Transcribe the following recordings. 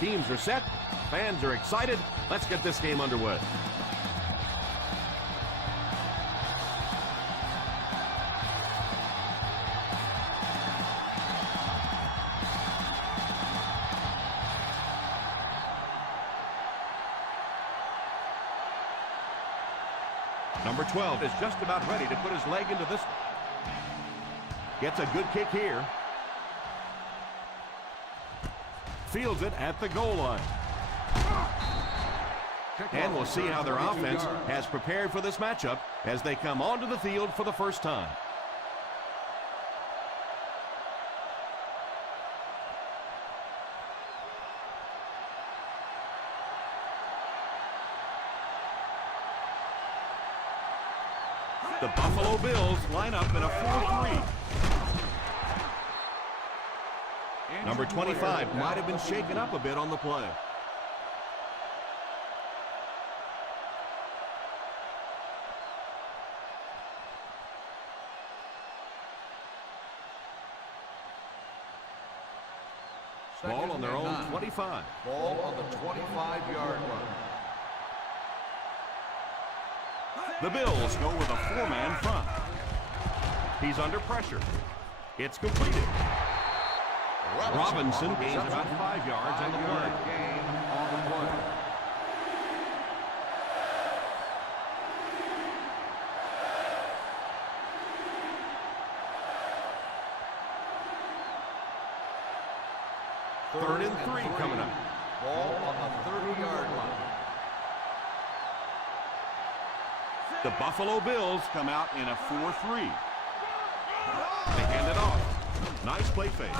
Teams are set. Fans are excited. Let's get this game underway. Number 12 is just about ready to put his leg into this one. Gets a good kick here. Fields it at the goal line. And we'll see how their offense has prepared for this matchup as they come onto the field for the first time. The Buffalo Bills line up in a 4-3. Number 25 might have been shaken up a bit on the play. Ball on their own 25. Ball on the 25-yard line. The Bills go with a four-man front. He's under pressure. It's completed. Robinson gains about 5 yards on the play. Third and 3 coming up. Ball on the 30-yard line. The Buffalo Bills come out in a 4-3. They hand it off. Nice play fake.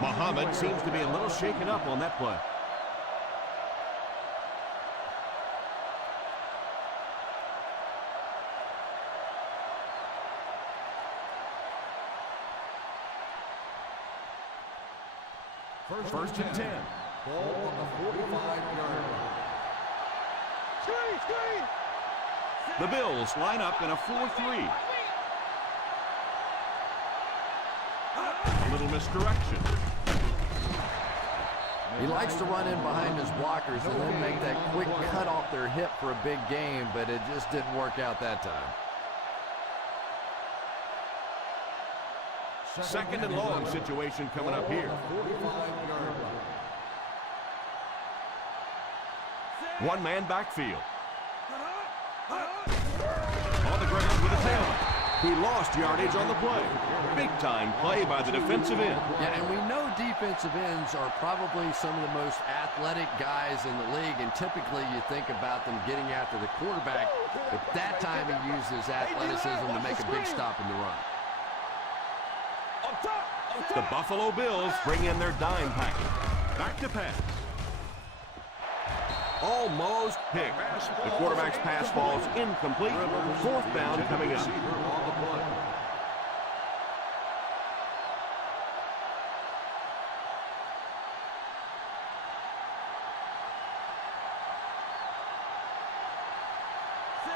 Muhammad seems to be a little shaken up on that play. First and 10. Ball on the 45-yard line. The Bills line up in a 4-3. A little misdirection. He likes to run in behind his blockers and then make that quick cut off their hip for a big gain, but it just didn't work out that time. Second and long situation coming up here. One-man backfield. On the ground with a tailback. He lost yardage on the play. Big-time play by the defensive end. Yeah, and we know defensive ends are probably some of the most athletic guys in the league, and typically you think about them getting after the quarterback, but that time he used his athleticism to make a big stop in the run. The Buffalo Bills bring in their dime package. Back to pass. Almost picked. The quarterback's pass falls incomplete. Fourth down coming up.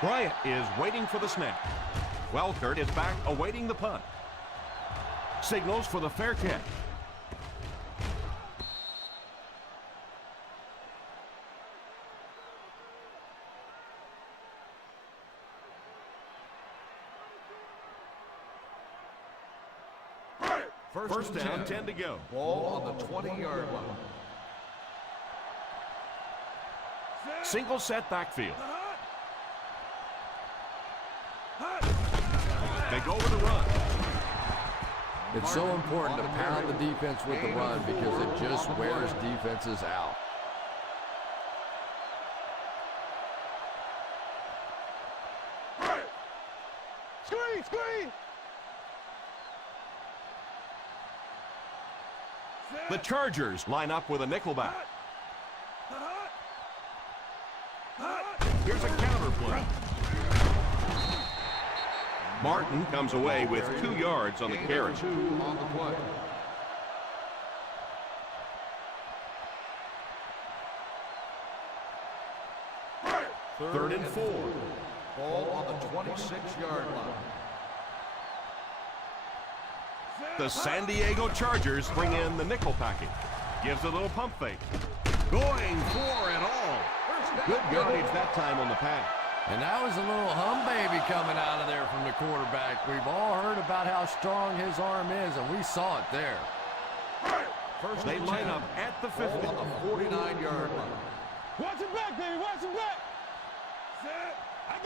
Bryant is waiting for the snap. Welkert is back awaiting the punt. Signals for the fair catch. First down, 10 to go. Ball on the 20-yard line. Single set backfield. They go with the run. It's so important to pound the defense with the run because it just wears defenses out. Screen! The Chargers line up with a nickelback. Here's a counter play. Martin comes away with 2 yards on the carry. 2 on the play. Third and 4. Ball on the 26-yard line. The San Diego Chargers bring in the nickel package. Gives a little pump fake. Going for it all. Good yardage that time on the pass. And that was a little hum baby coming out of there from the quarterback. We've all heard about how strong his arm is, and we saw it there. They line up at the 50. Ball on the 49-yard line. Watch it back, baby. Watch it back.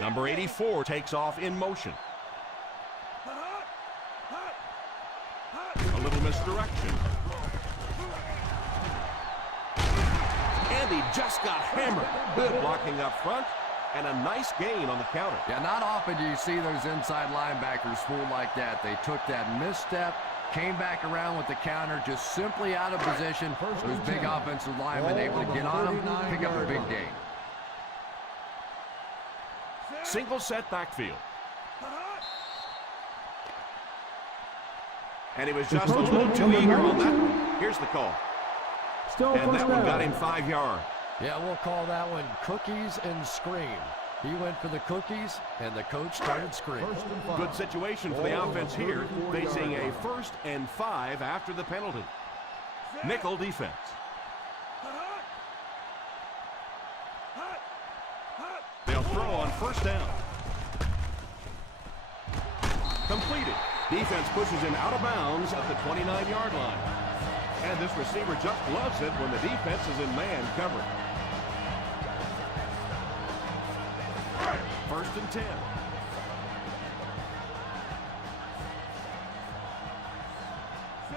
Number 84 takes off in motion. A little misdirection. And he just got hammered. Good blocking up front. And a nice gain on the counter. Yeah, not often do you see those inside linebackers fool like that. They took that misstep, came back around with the counter, just simply out of position. Those big offensive linemen able to get on them, pick up a big gain. Single set backfield. And he was just a little too eager on that one. Here's the call. And that one got him 5 yards. Yeah, we'll call that one cookies and scream. He went for the cookies, and the coach started screaming. Good situation for the offense here, facing a 1st and 5 after the penalty. Nickel defense. They'll throw on 1st down. Completed. Defense pushes him out of bounds at the 29-yard line. And this receiver just loves it when the defense is in man coverage. 1st and 10.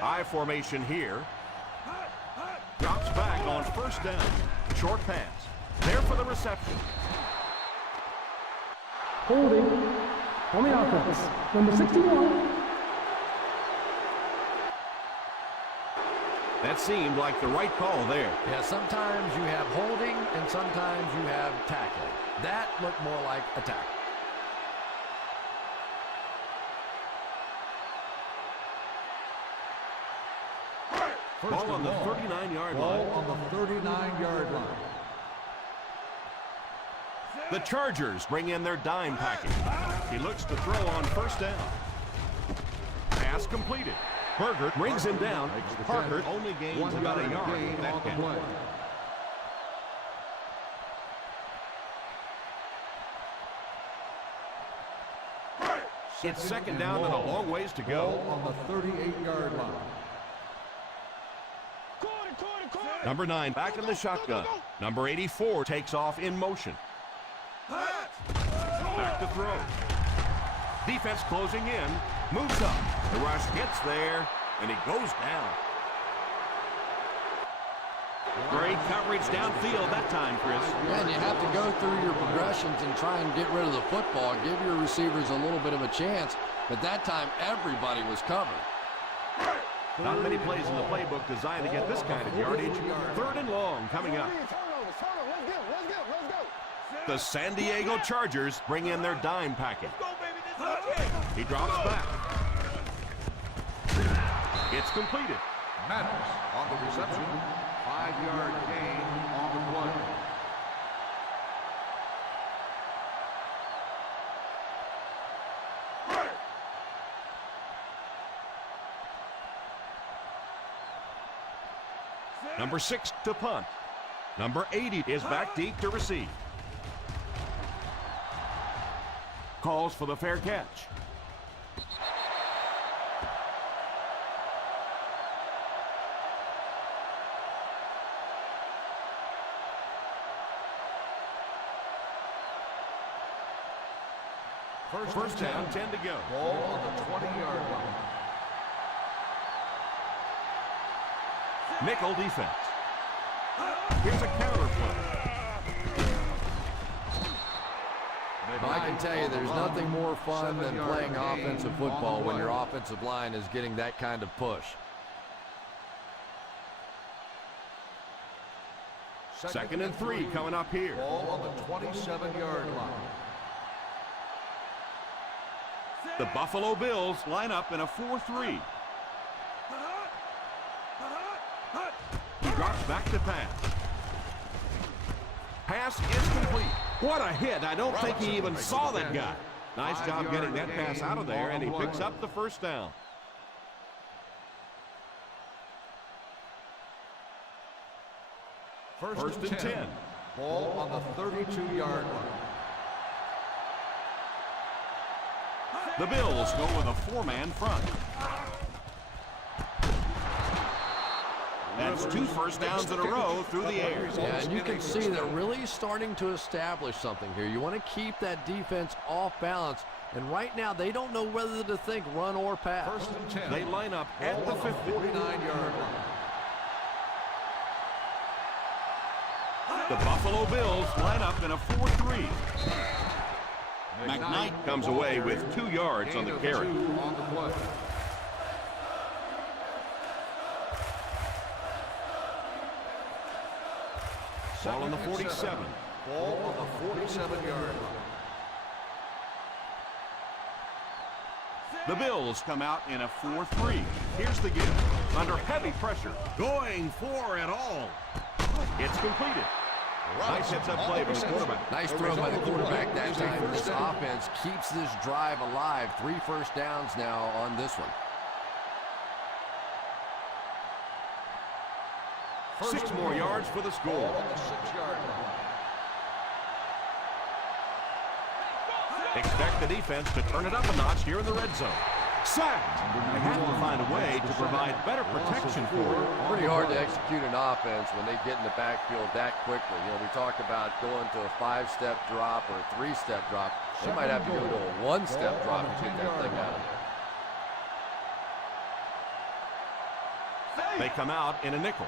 I formation here. Drops back on 1st down. Short pass. There for the reception. Holding on the offense. Number 61. That seemed like the right call there. Yeah, sometimes you have holding and sometimes you have tackling. That looked more like a tackle. Ball on the 39-yard line. Ball on the 39-yard line. The Chargers bring in their dime package. He looks to throw on 1st down. Pass completed. Berger brings him down. Parker only gains about a yard with that catch. It's 2nd down and a long ways to go. Ball on the 38-yard line. Number 9 back in the shotgun. Number 84 takes off in motion. Back to throw. Defense closing in. Moves up. The rush gets there, and he goes down. Great coverage downfield that time, Chris. Yeah, and you have to go through your progressions and try and get rid of the football, give your receivers a little bit of a chance, but that time everybody was covered. Not many plays in the playbook designed to get this kind of yardage. 3rd and long coming up. The San Diego Chargers bring in their dime package. He drops back. It's completed. Matters on the reception. 5-yard gain on the play. Number 6 to punt. Number 80 is back deep to receive. Calls for the fair catch. First down, 10 to go. Ball on the 20-yard line. Nickel defense. Here's a counter play. But I can tell you there's nothing more fun than playing offensive football when your offensive line is getting that kind of push. 2nd and 3 coming up here. Ball on the 27-yard line. The Buffalo Bills line up in a 4-3. He drops back to pass. Pass is complete. What a hit. I don't think he even saw that guy. Nice job getting that pass out of there, and he picks up the first down. First and 10. Ball on the 32-yard line. The Bills go with a four-man front. That's 2 first downs in a row through the air. Yeah, and you can see they're really starting to establish something here. You want to keep that defense off balance, and right now they don't know whether to think run or pass. First and 10. They line up at the 49-yard line. The Buffalo Bills line up in a 4-3. McKnight comes away with 2 yards on the carry. On the play. Ball on the 47. Ball on the 47-yard line. The Bills come out in a 4-3. Here's the give. Under heavy pressure. Going for it all. It's completed. Nice heads-up play by the quarterback. Nice throw by the quarterback that time. This offense keeps this drive alive. 3 first downs now on this one. 6 more yards for the score. On the 6-yard line. Expect the defense to turn it up a notch here in the red zone. Sacked. They have to find a way to provide better protection for it. Pretty hard to execute an offense when they get in the backfield that quickly. You know, we talked about going to a 5-step drop or a 3-step drop. They might have to go to a 1-step drop to get that thing out of there. They come out in a nickel.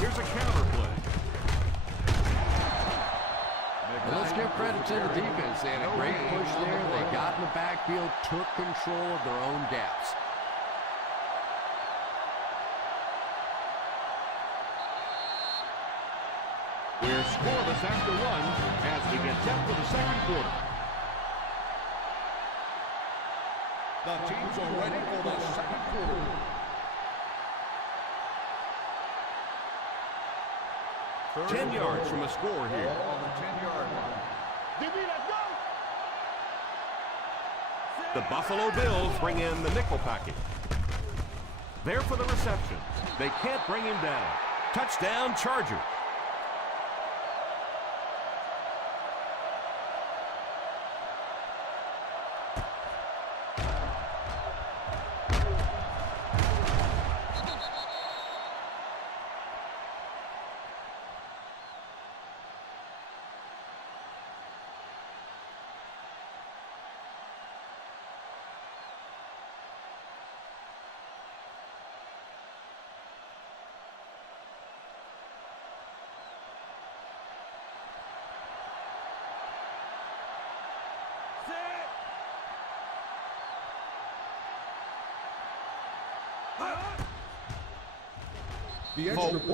Here's a counter play. And let's give credit to the defense. They had a great push there. They got in the backfield, took control of their own gaps. We're scoreless after 1 as we get set for the second quarter. The teams are ready for the second quarter. Third 10 yards from a score here. On the 10-yard line. DB, let's go! The Buffalo Bills bring in the nickel package. There for the reception. They can't bring him down. Touchdown, Chargers.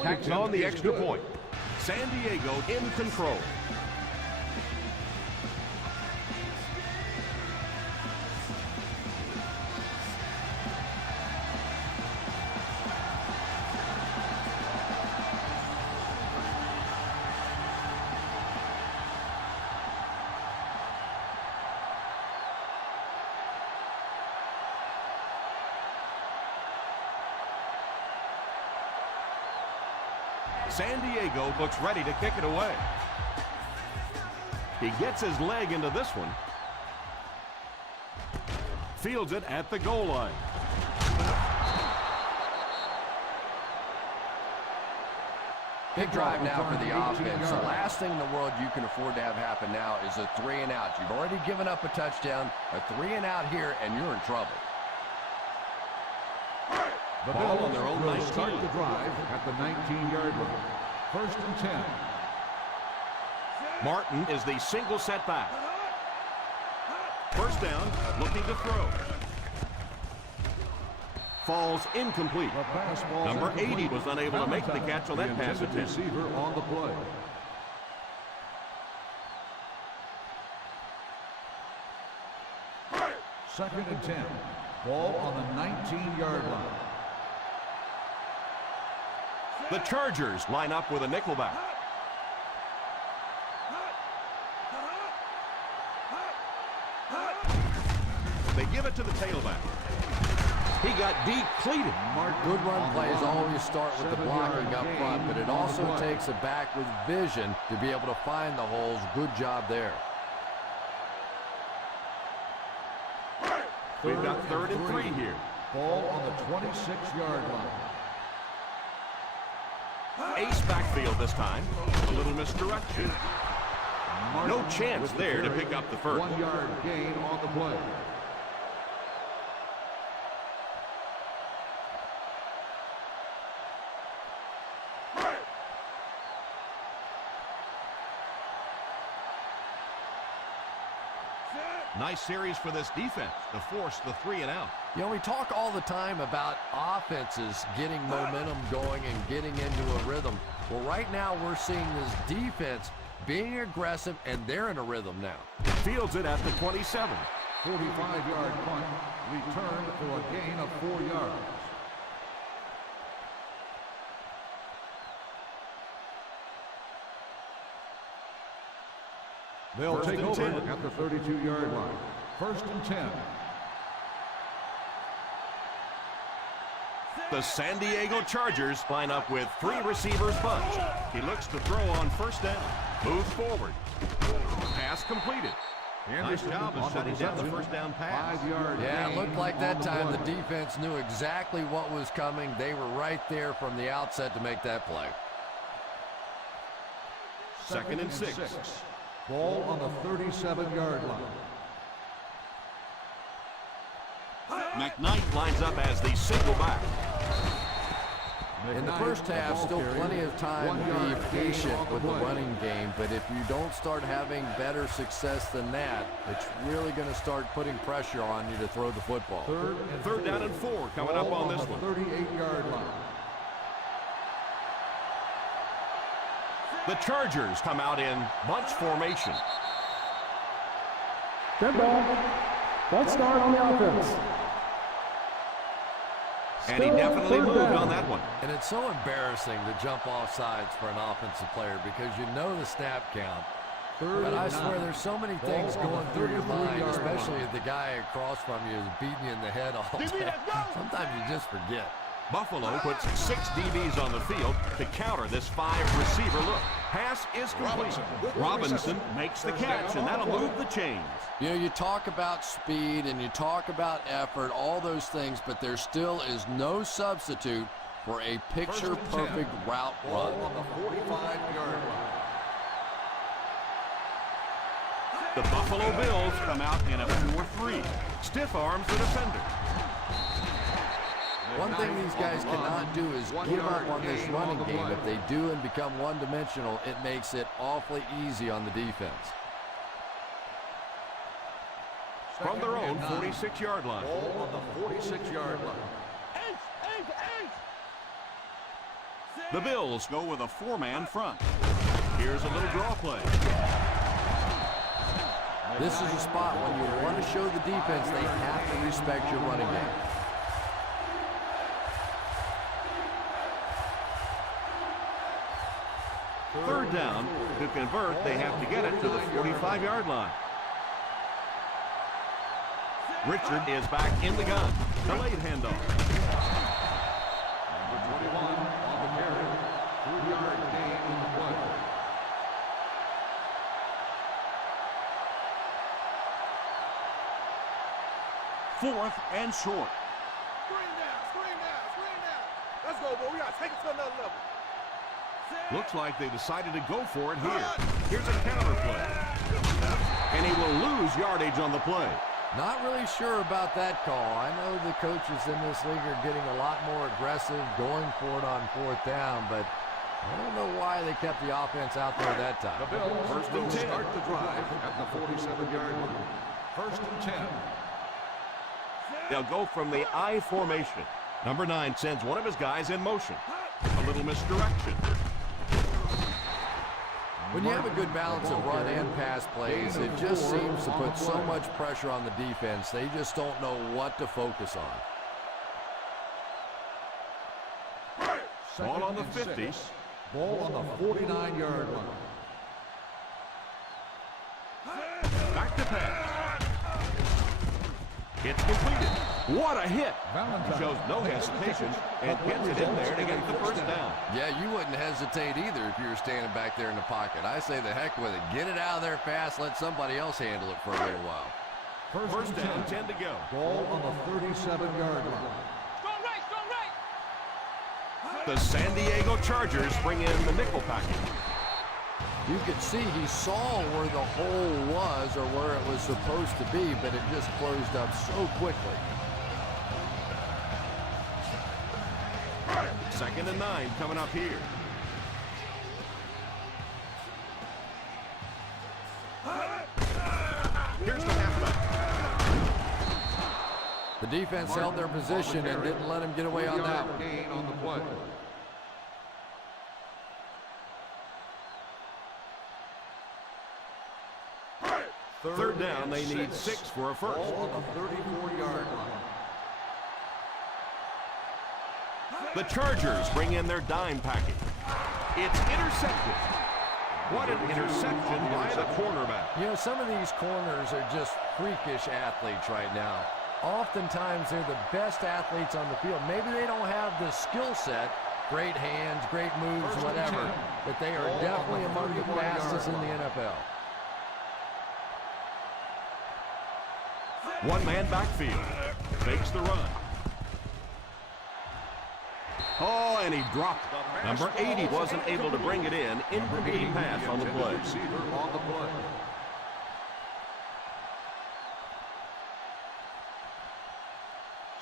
Tacks on the extra point. San Diego in control. San Diego looks ready to kick it away. He gets his leg into this one. Fields it at the goal line. Big drive now for the offense. The last thing in the world you can afford to have happen now is a 3-and-out. You've already given up a touchdown, a 3-and-out here, and you're in trouble. The Ball Bills on their own will 19. start the drive at the 19-yard line. First and 10. Martin is the single setback. First down, looking to throw. Falls incomplete. The pass ball Number 80 was unable to make the catch on that pass attempt. Receiver on the play. Second and 10. Ball on the 19-yard line. The Chargers line up with a nickelback. They give it to the tailback. He got depleted. Good run plays always start with the blocking up front, but it also takes a back with vision to be able to find the holes. Good job there. We've got 3rd and 3 here. Ball on the 26-yard line. Ace backfield this time. A little misdirection. No chance there to pick up the first. 1-yard gain on the play. Nice series for this defense to force the 3 and out. You know, we talk all the time about offenses getting momentum going and getting into a rhythm. Well, right now we're seeing this defense being aggressive, and they're in a rhythm now. Fields it at the 27. 45-yard punt, return for a gain of 4 yards. They'll First take and over 10. at the 32-yard line. First and 10. The San Diego Chargers line up with 3 receivers bunch. He looks to throw on first down. Moves forward. Pass completed. Nice job of shutting down the first down pass. 5-yard Yeah, it gain looked like on that the time play. the defense knew exactly what was coming. They were right there from the outset to make that play. Second and 6. Ball on the 37-yard line. McKnight lines up as the single back. In the first half, still plenty of time to be patient with the running game, but if you don't start having better success than that, it's really going to start putting pressure on you to throw the football. Third down and 4 coming up on this one. 38-yard line. The Chargers come out in bunch formation. Good ball. Let's start on the offense. And he definitely moved on that one. And it's so embarrassing to jump off sides for an offensive player because you know the snap count. But I swear there's so many things going through your mind, especially if the guy across from you is beating you in the head all day. Sometimes you just forget. Buffalo puts 6 DBs on the field to counter this 5-receiver look. Pass is complete. Robinson makes the catch, and that'll move the chains. You know, you talk about speed and you talk about effort, all those things, but there still is no substitute for a picture-perfect route run. On the 45-yard line. The Buffalo Bills come out in a 4-3. Stiff arms the defender. One thing these guys cannot do is give up on this running game. If they do and become one-dimensional, it makes it awfully easy on the defense. From their own 46-yard line. Ball on the 46-yard line. The Bills go with a 4-man front. Here's a little draw play. This is a spot when you want to show the defense they have to respect your running game. Third down. To convert, they have to get it to the 45-yard line. Richard is back in the gun. Delayed handoff. Number 21 on the carry. 3-yard gain in the play. Fourth and short. Screen down. Let's go, boy. We got to take it to another level. Looks like they decided to go for it here. Here's a counter play. And he will lose yardage on the play. Not really sure about that call. I know the coaches in this league are getting a lot more aggressive, going for it on 4th down, but I don't know why they kept the offense out there that time. The Bills First and will 10. start the drive at the 47-yard line. First and 10. They'll go from the I formation. Number 9 sends one of his guys in motion. A little misdirection. When you have a good balance of run and pass plays, it just seems to put so much pressure on the defense. They just don't know what to focus on. Ball on the 50. Ball on the 49-yard line. Back to pass. It's completed. What a hit. He shows no hesitation and gets it in there to get the first down. Yeah, you wouldn't hesitate either if you were standing back there in the pocket. I say the heck with it. Get it out of there fast. Let somebody else handle it for a little while. First down, 10 to go. Ball on the 37-yard line. Strong right, strong right. The San Diego Chargers bring in the nickel package. You could see he saw where the hole was or where it was supposed to be, but it just closed up so quickly. 2nd and 9 coming up here. Here's the halfback. The defense held their position and didn't let him get away on that one. Gain on the play. Third down, they need 6 for a first. Ball on the 34-yard line. The Chargers bring in their dime package. It's intercepted. What an interception by the cornerback. You know, some of these corners are just freakish athletes right now. Oftentimes, they're the best athletes on the field. Maybe they don't have the skill set, great hands, great moves, whatever, but they are definitely among the fastest in the NFL. One-man backfield. Fakes the run. Oh, and he dropped. Number 80 wasn't able to bring it in. Incomplete pass on the play. Receiver on the play.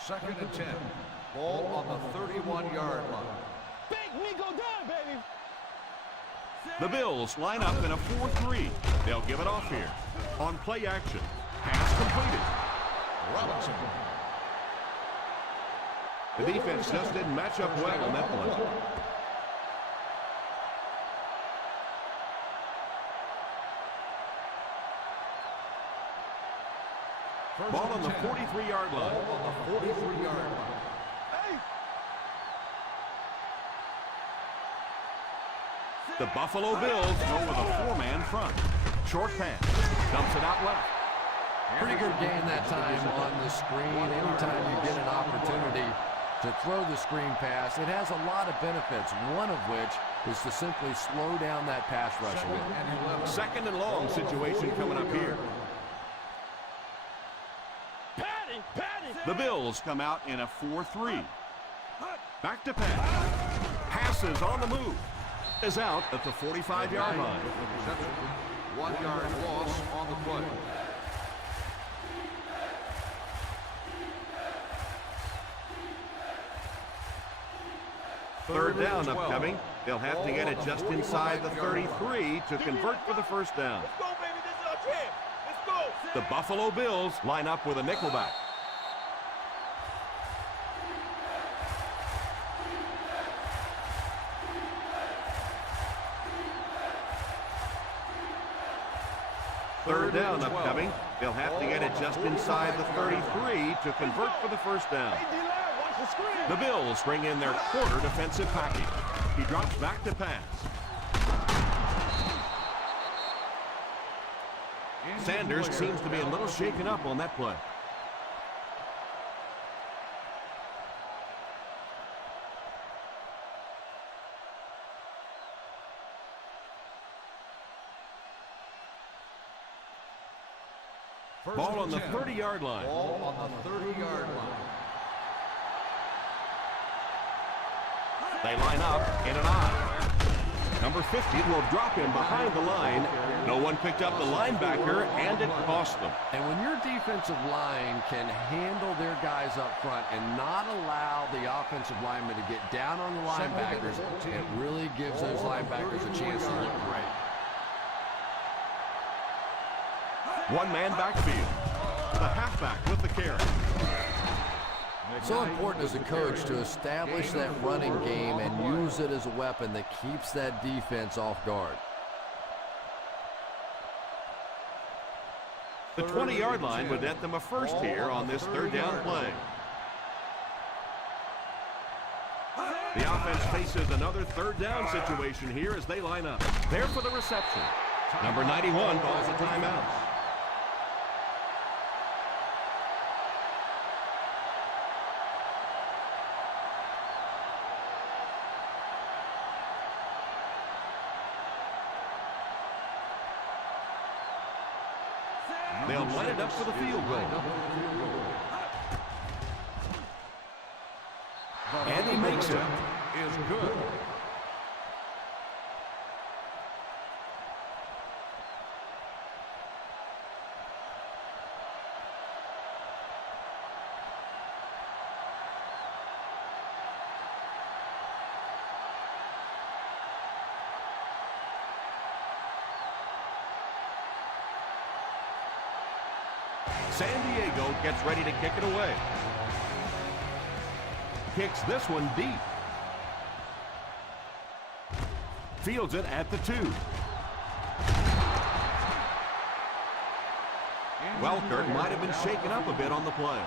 Second and 10. Ball on the 31-yard line. Big me go down, baby. The Bills line up in a 4-3. They'll give it off here. On play action. Pass completed. Robinson. The defense just didn't match up well on that play. Ball on the 43-yard line. Ball on the 43-yard line. The Buffalo Bills go with a 4-man front. Short pass. Dumps it out left. Pretty good game that time on the screen. Anytime you get an opportunity to throw the screen pass, it has a lot of benefits, one of which is to simply slow down that pass rush a bit. Second and long situation coming up here. The Bills come out in a 4-3. Back to pass. Passes on the move. Is out at the 45-yard line. 1-yard loss on the play. Third down upcoming. They'll have to get it just inside the 33 to convert for the first down. Let's go, baby. This is our chance. Let's go. The Buffalo Bills line up with a nickelback. Third down upcoming. They'll have to get it just inside the 33 to convert for the first down. Hey, D-line, watch the screen. The Bills bring in their quarter defensive package. He drops back to pass. Sanders seems to be a little shaken up on that play. Ball on the 30-yard line. Ball on the 30-yard line. They line up in an I. Number 50 will drop him behind the line. No one picked up the linebacker, and it cost them. And when your defensive line can handle their guys up front and not allow the offensive linemen to get down on the linebackers, it really gives those linebackers a chance to look great. One-man backfield. The halfback with the carry. So important as a coach to establish that running game and use it as a weapon that keeps that defense off guard. The 20-yard line would net them a first here on this third down play. The offense faces another third down situation here as they line up. There for the reception. Number 91 calls a timeout. They'll line it up for the field goal. And he makes it. Is good. San Diego gets ready to kick it away. Kicks this one deep. Fields it at the 2. Welker might have been shaken up a bit on the play.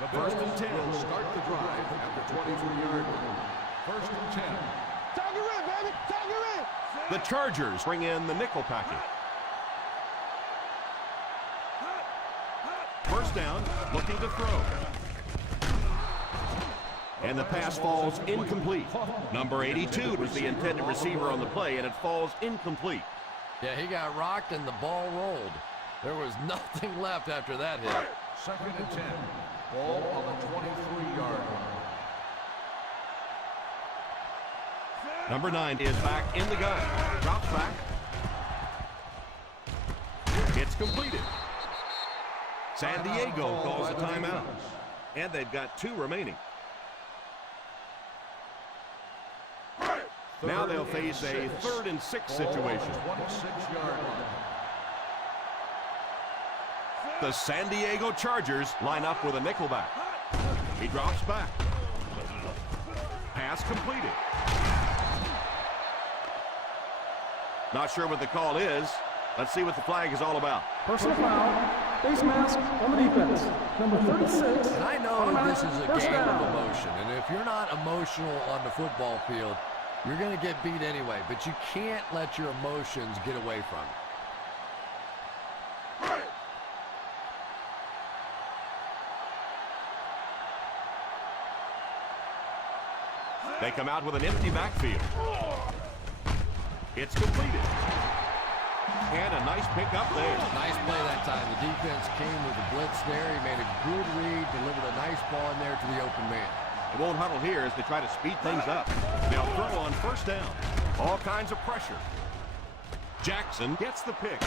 The first and 10 will start the drive at the 23-yard line. First and 10. Tag her in, baby. Tag her in. The Chargers bring in the nickel package. First down, looking to throw. And the pass falls incomplete. Number 82 was the intended receiver on the play, and it falls incomplete. Yeah, he got rocked and the ball rolled. There was nothing left after that hit. Second and 10. Ball on the 23-yard line. Number 9 is back in the gun. Drops back. It's completed. San Diego calls a timeout. And they've got 2 remaining. Now they'll face a 3rd and 6 situation. 26-yard line. The San Diego Chargers line up with a nickelback. He drops back. Pass completed. Not sure what the call is. Let's see what the flag is all about. Personal foul. Face mask on the defense. Number 36. And I know automatic this is a first game down. of emotion, and if you're not emotional on the football field, you're going to get beat anyway, but you can't let your emotions get away from you. They come out with an empty backfield. It's completed. And a nice pickup there. Nice play that time. The defense came with a blitz there. He made a good read, delivered a nice ball in there to the open man. They won't huddle here as they try to speed things up. They'll throw on first down. All kinds of pressure. Jackson gets the pick.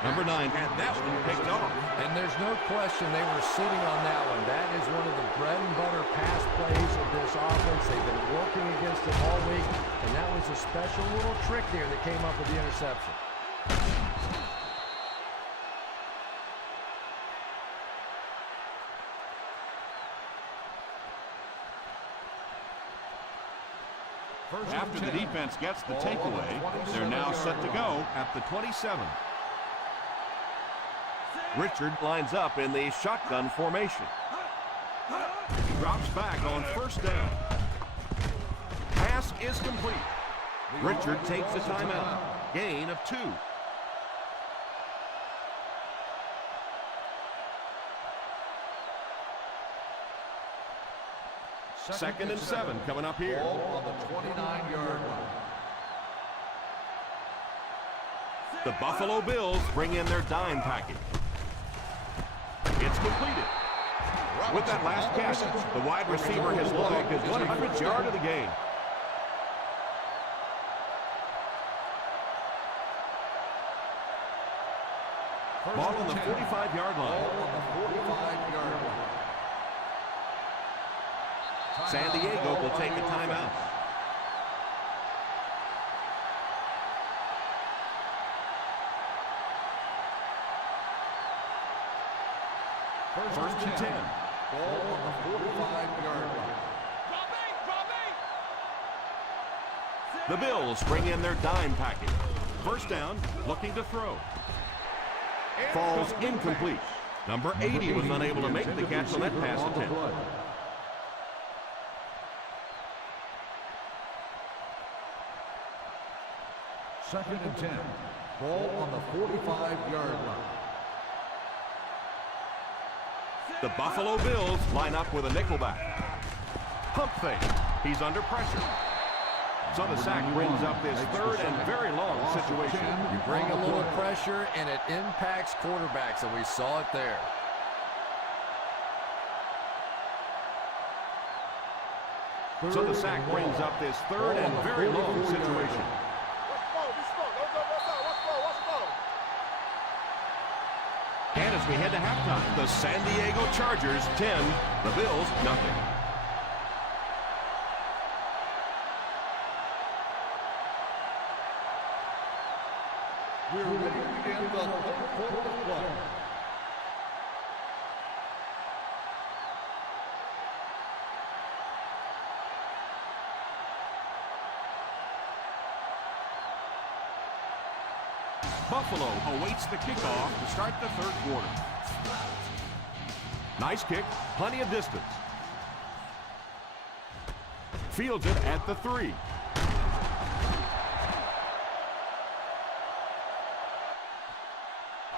Number 9 had that one picked off. And there's no question they were sitting on that one. That is one of the bread and butter pass plays of this offense. They've been working against it all week, and that was a special little trick there that came up with the interception. After the defense gets the takeaway, they're now set to go at the 27. Richard lines up in the shotgun formation. He drops back on first down. Pass is complete. Richard takes a timeout. Gain of 2. Second and 7 coming up here. Ball on the 29-yard line. The Buffalo Bills bring in their dime package. It's completed. With that last catch, the wide receiver has logged his 100th yard of the game. Ball on the 45-yard line. Ball on the 45-yard line. San Diego will take a timeout. First and 10. Ball on the 45-yard line. The Bills bring in their dime package. First down, looking to throw. Falls incomplete. Number 80 was unable to make the catch on that pass attempt. Second and 10. Ball on the 45-yard line. The Buffalo Bills line up with a nickelback. Pump fake. He's under pressure. So the sack brings up this third and very long situation. You bring a little pressure, and it impacts quarterbacks, and we saw it there. So the sack brings up this third and very long situation. And as we head to halftime, the San Diego Chargers 10, the Bills nothing. We're ready to begin the third quarter of play. Buffalo awaits the kickoff to start the third quarter. Nice kick, plenty of distance. Fields it at the 3.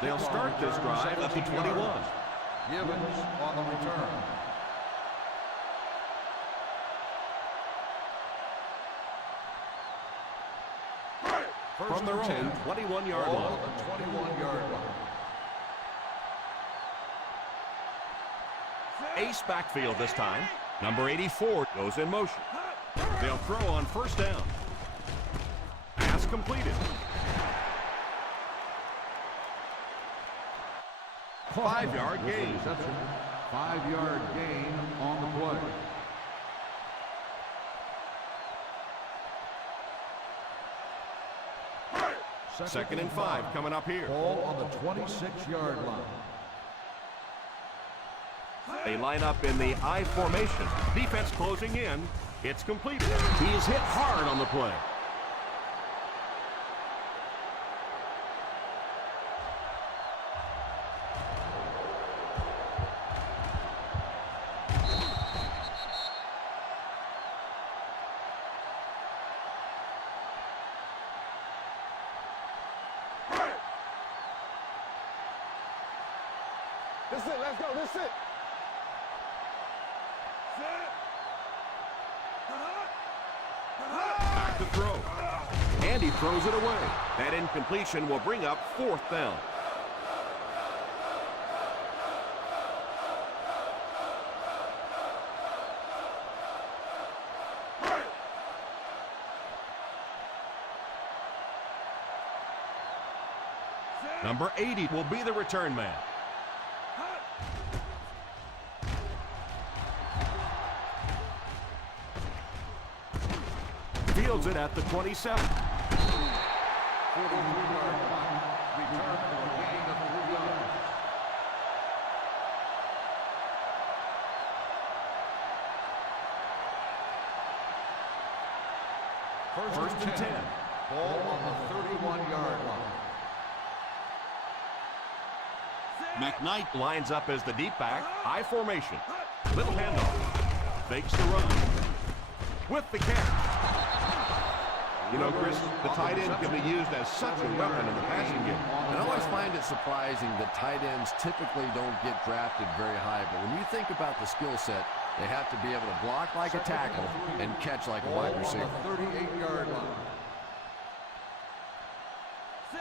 They'll start this drive at the 21. Givens on the return. From their own 21-yard line. On the 21-yard line. Ace backfield this time. Number 84 goes in motion. They'll throw on first down. Pass completed. 5-yard gain. 5-yard gain on the play. Second and 5 coming up here. Ball on the 26-yard line. They line up in the I formation. Defense closing in. It's completed. He is hit hard on the play. That's it, let's go, that's it. Back to throw. And he throws it away. That incompletion will bring up fourth down. Number 80 will be the return man. Fields it at the 27. 43-yard punt. Return for a gain of 3 yards. First and 10. Ball on the 31-yard line. McKnight lines up as the deep back. I formation. Little handoff. Fakes the run. With the catch. You know, Chris, the tight end can be used as such a weapon in the passing game. And I always find it surprising that tight ends typically don't get drafted very high. But when you think about the skill set, they have to be able to block like a tackle and catch like a wide receiver. 38-yard line.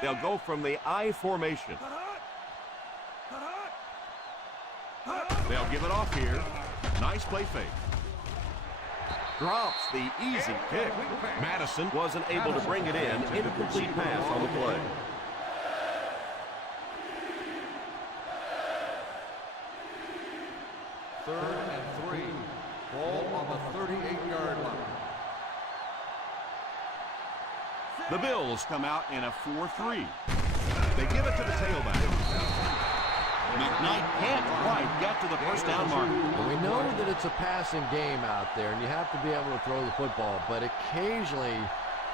They'll go from the I formation. They'll give it off here. Nice play fake. Drops the easy pick. Madison wasn't able to bring it in. Incomplete pass on the play. Third and 3. Ball on the 38-yard line. The Bills come out in a 4-3. They give it to the tailback. McKnight can't quite get to the first down mark. And we know that it's a passing game out there, and you have to be able to throw the football, but occasionally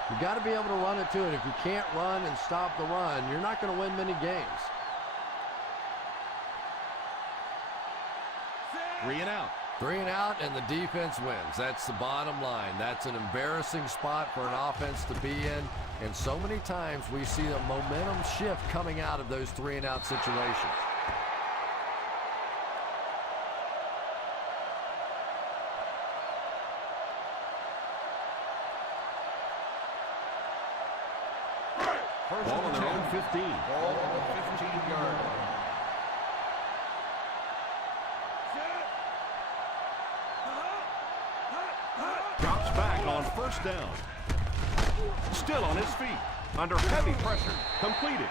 you got to be able to run it too, and if you can't run and stop the run, you're not going to win many games. 3 and out. 3 and out, and the defense wins. That's the bottom line. That's an embarrassing spot for an offense to be in, and so many times we see a momentum shift coming out of those 3 and out situations. Ball on their own 15. Ball on the 15-yard line. Drops back on first down. Still on his feet. Under heavy pressure. Completed.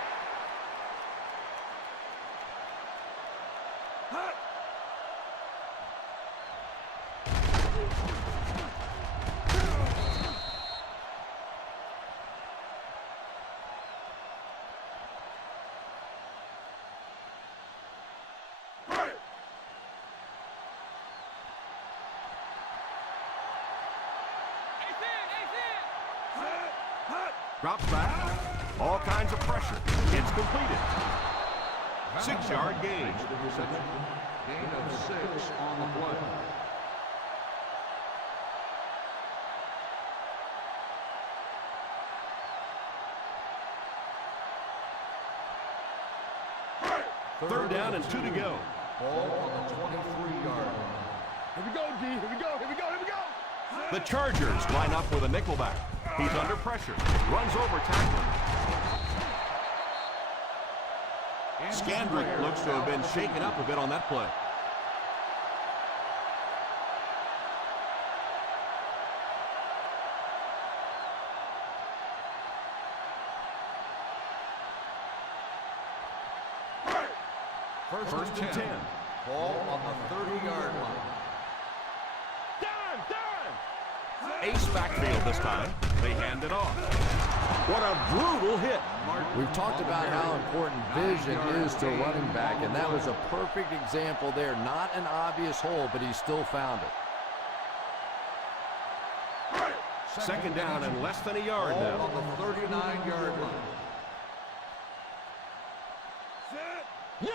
Drops back. All kinds of pressure. It's completed. 6-yard gain. Gain of 6 on the play. Third down and 2 to go. Ball on the 23-yard line. Here we go, D. Here we go, here we go, here we go. The Chargers line up with a nickelback. He's under pressure. Runs over tackler. Scandrick looks to have been shaken up a bit on that play. First and 10. Ball on the 30-yard line. Ace backfield this time. They hand it off. What a brutal hit. We've talked about how important vision is to a running back, and that was a perfect example there. Not an obvious hole, but he still found it. Second down and less than a yard Ball now. on the 39-yard line.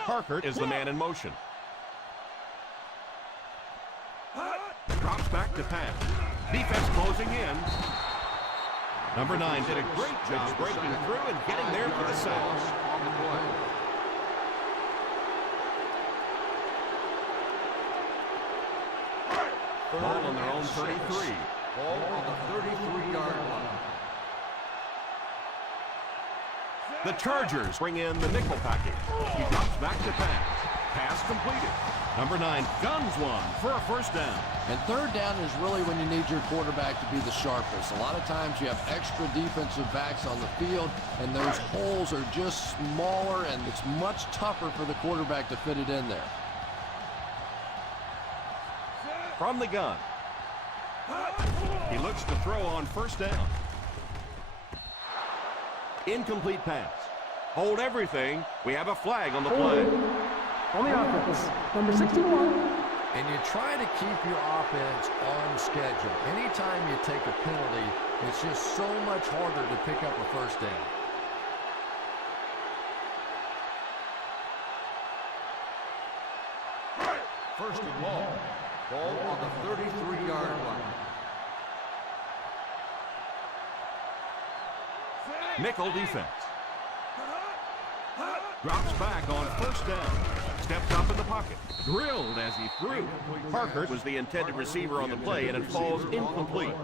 Parker is the man in motion. Drops back to pass. Defense closing in. Number 9 did a great job breaking through and getting there for the sack. On the play. Ball on their own 33. Ball on the 33-yard line. The Chargers bring in the nickel package. He drops back to pass. Pass completed. Number 9 guns one for a first down. And third down is really when you need your quarterback to be the sharpest. A lot of times you have extra defensive backs on the field, and those holes are just smaller, and it's much tougher for the quarterback to fit it in there. From the gun. He looks to throw on first down. Incomplete pass. Hold everything. We have a flag on the play. On the offense, number 61. And you try to keep your offense on schedule. Anytime you take a penalty, it's just so much harder to pick up a first down. First and long. Ball on the 33-yard line. Nickel defense. Drops back on first down. Steps up in the pocket. Drilled as he threw. Parker was the intended receiver on the play, and it falls incomplete.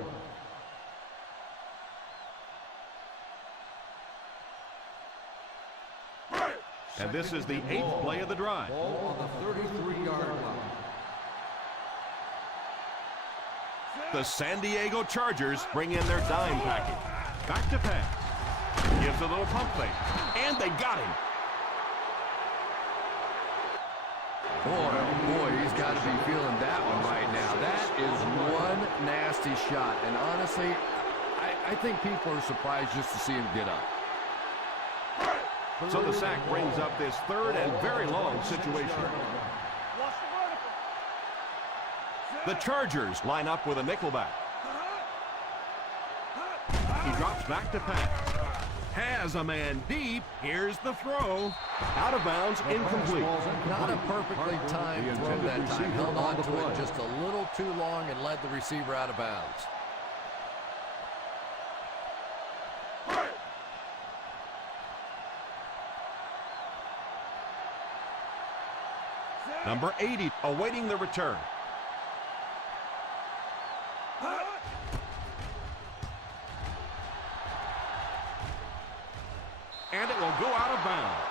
And this is the 8th play of the drive. Ball on the 33-yard line. The San Diego Chargers bring in their dime package. Back to pass. Gives a little pump fake. And they got him. Boy, oh boy, he's got to be feeling that one right now. That is one nasty shot. And honestly, I think people are surprised just to see him get up. So the sack brings up this third and very long situation. The Chargers line up with a nickelback. He drops back to pass. Has a man deep. Here's the throw. Out of bounds, incomplete. Not a perfectly timed throw that time. Held on to it just a little too long and led the receiver out of bounds. Number 80 awaiting the return. And it will go out of bounds.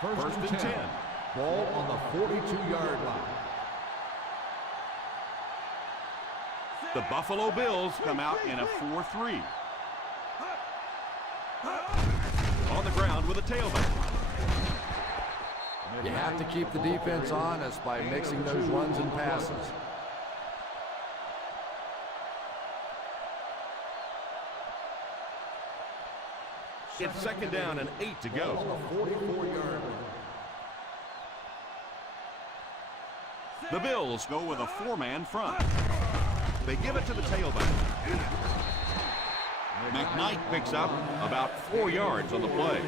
First and 10. Ball on the 42-yard line. The Buffalo Bills come out in a 4-3. On the ground with a tailback. You have to keep the defense honest by mixing those runs and passes. It's second down and 8 to go. 44-yard. The Bills go with a four-man front. They give it to the tailback. McKnight picks up about 4 yards on the play.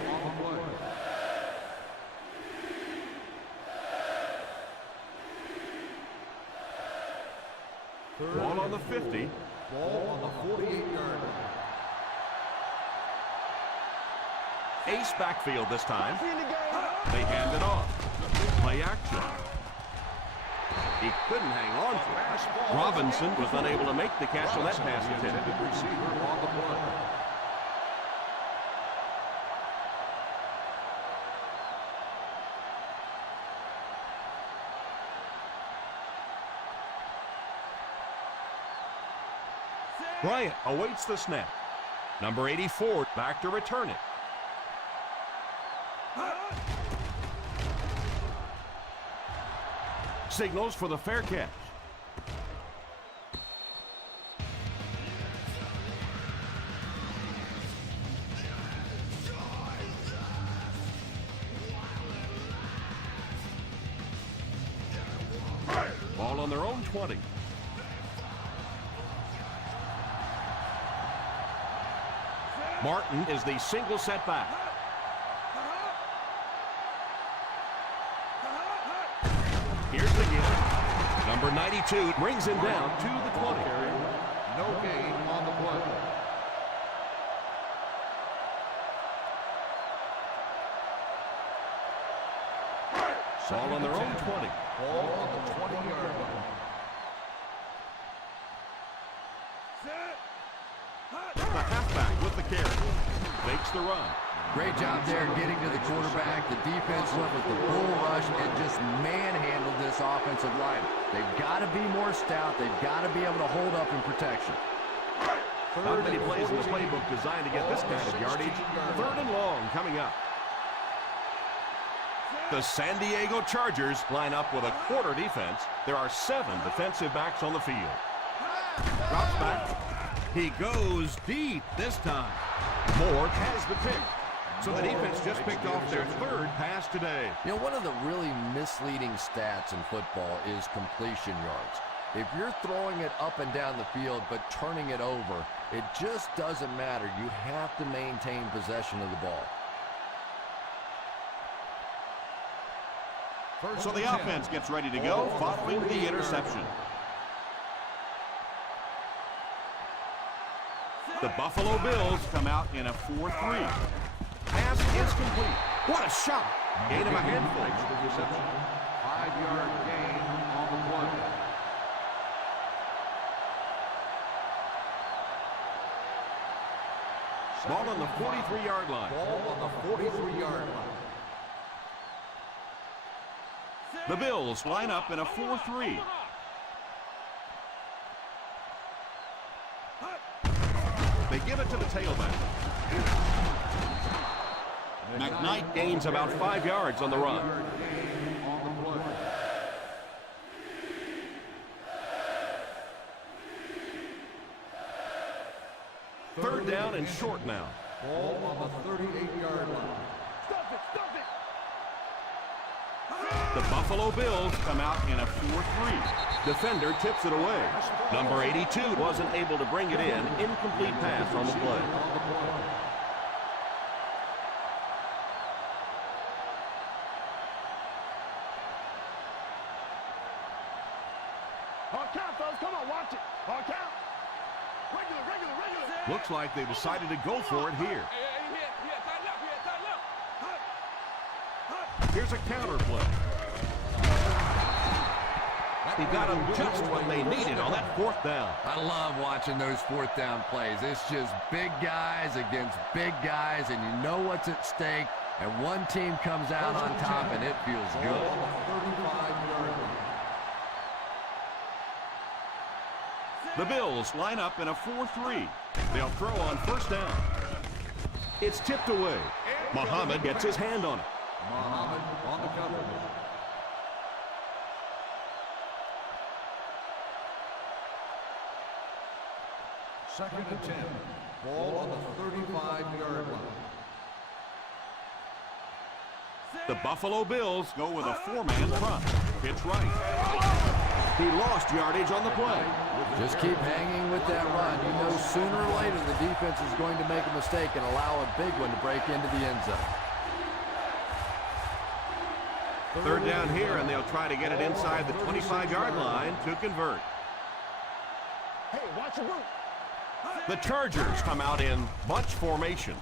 Ball on the 50. Ball on the 48-yard line. Ace backfield this time. They hand it off. Play action. He couldn't hang on to it. Robinson was unable to make the catch on that pass attempt. Receiver on the play. Bryant awaits the snap. Number 84 back to return it. Signals for the fair catch. Ball on their own 20. Martin is the single setback. Here's the give. Number 92 brings him down to the 20. No gain on the play. Ball on their own 20. Ball on the 20-yard line. The halfback with the carry. Makes the run. Great job there getting to the quarterback. The defense went with the bull rush and just manhandled this offensive line. They've got to be more stout. They've got to be able to hold up in protection. Not many plays in the playbook designed to get this kind of yardage. Third and long coming up. The San Diego Chargers line up with a quarter defense. There are 7 defensive backs on the field. Drops back. He goes deep this time. Moore has the pick. So the defense just picked off their third pass today. You know, one of the really misleading stats in football is completion yards. If you're throwing it up and down the field but turning it over, it just doesn't matter. You have to maintain possession of the ball. So the offense gets ready to go following the interception. The Buffalo Bills come out in a 4-3. Pass is complete. What a shot. Gain of a handful. 5-yard gain on the play. Ball on the 43-yard line. Ball on the 43-yard line. The Bills line up in a 4-3. They give it to the tailback. McKnight gains about 5 yards on the run. Third down and short now. Ball on the 38-yard line. Stuff it, stuff it. The Buffalo Bills come out in a 4-3. Defender tips it away. Number 82 wasn't able to bring it in. Incomplete pass on the play. On count, folks. Come on, watch it. On count. Regular, regular, regular. Looks like they decided to go for it here. Here's a counter play. He got them just what they needed on that fourth down. I love watching those fourth down plays. It's just big guys against big guys, and you know what's at stake, and one team comes out on top, and it feels good. The Bills line up in a 4-3. They'll throw on first down. It's tipped away. Muhammad gets his hand on it. Muhammad on the cover. Second and 10. Ball on the 35-yard line. The Buffalo Bills go with a four-man front. It's right. He lost yardage on the play. Just keep hanging with that run. You know sooner or later the defense is going to make a mistake and allow a big one to break into the end zone. Third down here, and they'll try to get it inside the 25-yard line to convert. Hey, watch your route. The Chargers come out in bunch formation.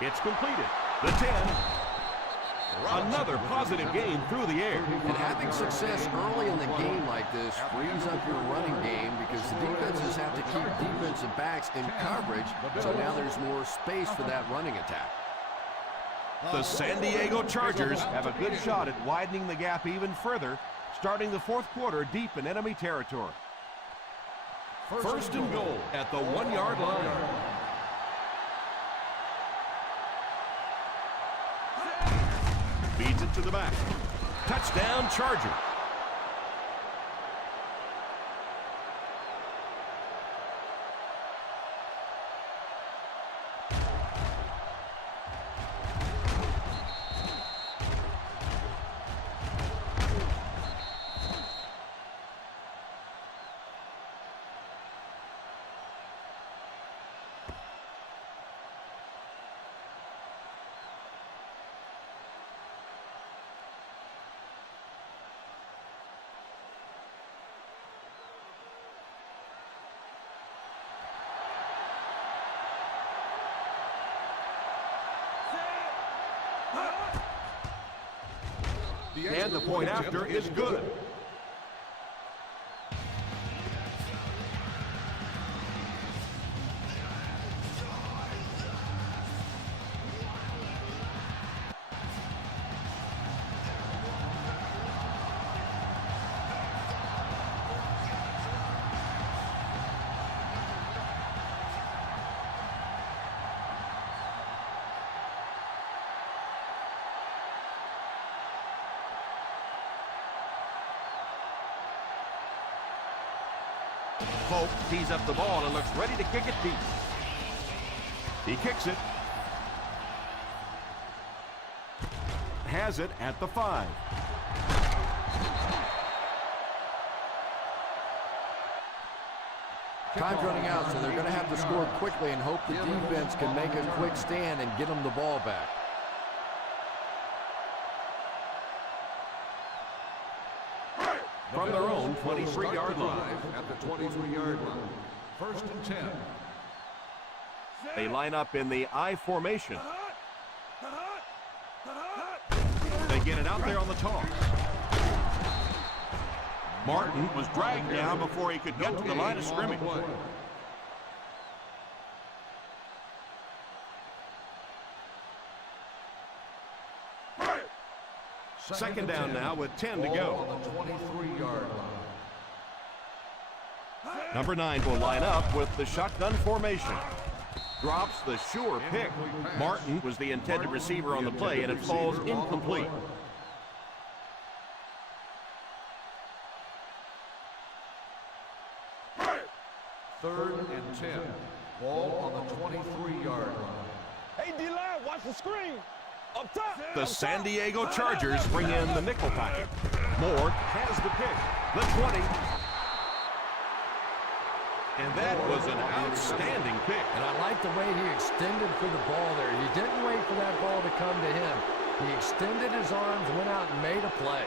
It's completed. The 10. Another positive gain through the air. And having success early in the game like this frees up your running game because the defenses have to keep defensive backs in coverage, so now there's more space for that running attack. The San Diego Chargers have a good shot at widening the gap even further, starting the fourth quarter deep in enemy territory. First and goal at the 1-yard line. Feeds it to the back. Touchdown, Chargers. And the point after is good. Pope tees up the ball and looks ready to kick it deep. He kicks it. Has it at the 5. Time's running out, so they're going to have to score quickly and hope the defense can make a quick stand and get them the ball back. From their own 23-yard line. At the 23-yard line. First and 10. They line up in the I formation. They get it out there on the toss. Martin was dragged down before he could get to the line of scrimmage. Second down now with 10 to go. On the 23-yard line. Number 9 will line up with the shotgun formation. Drops the sure pick. Martin was the intended receiver on the play, and it falls incomplete. Third and 10. Ball on the 23-yard line. Hey, D-line, watch the screen. Up top. The San Diego Chargers bring in the nickel package. Moore has the pick. The 20. And that was an outstanding pick. And I like the way he extended for the ball there. He didn't wait for that ball to come to him. He extended his arms, went out and made a play.